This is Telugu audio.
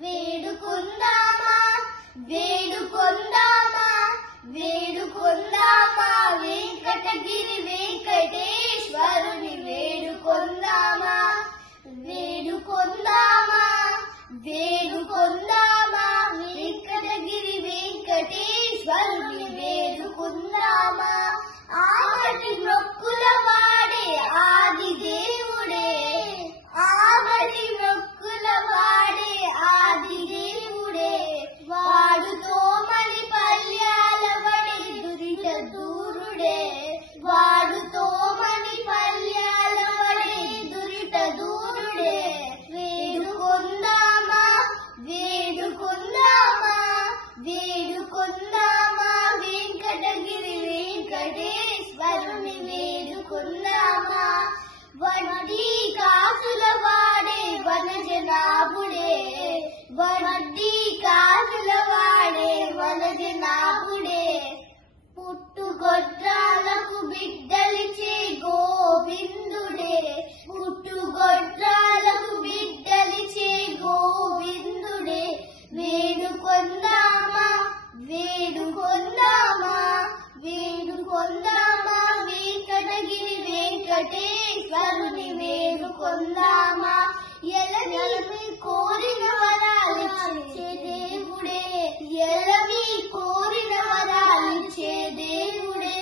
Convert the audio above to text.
వేడుకొందామా వేడుకొందామా వేడుకొందామా వెంకటగిరి వెంకటేశ్వరుని వేడుకొందామా వేడుకొందామా వేడుకొందామా వెంకటగిరి వెంకటేశ్వరుని వేడుకొందామా ఆమటి మొక్కుల వాడే ఆది దేవుడే ఆమటి మొక్కుల వాడే ఆది దేవుడే వాడుతో మలి పల్యాల వడి దురిత దూరుడే వాడుతో మలి పల్యాల వడి దురిత దూరుడే వేడుకొందామా వేడుకొందామా వేడుకొందామా వెంకటగిరి వెంకటేశ్వరుని వేడుకొందామా వడ్డీ కాసుల వాడే వనజనాభుడే వడ్డీ కాసుల వాడే వనజనాభుడే పుట్టుగొడ్రాలకు బిడ్డలిచే గోవిందుడే పుట్టుగొడ్రాలకు బిడ్డలిచే గోవిందుడే వేడుకొందామా వేడుకొందామా వేడుకొందామా వెంకటగిరి వెంకటేశ్వరుని వేడుకొందామా ఎలమి కోరిన వరాలిచ్చే దేవుడే ఎలమి కోరిన వరాలిచ్చే దేవుడే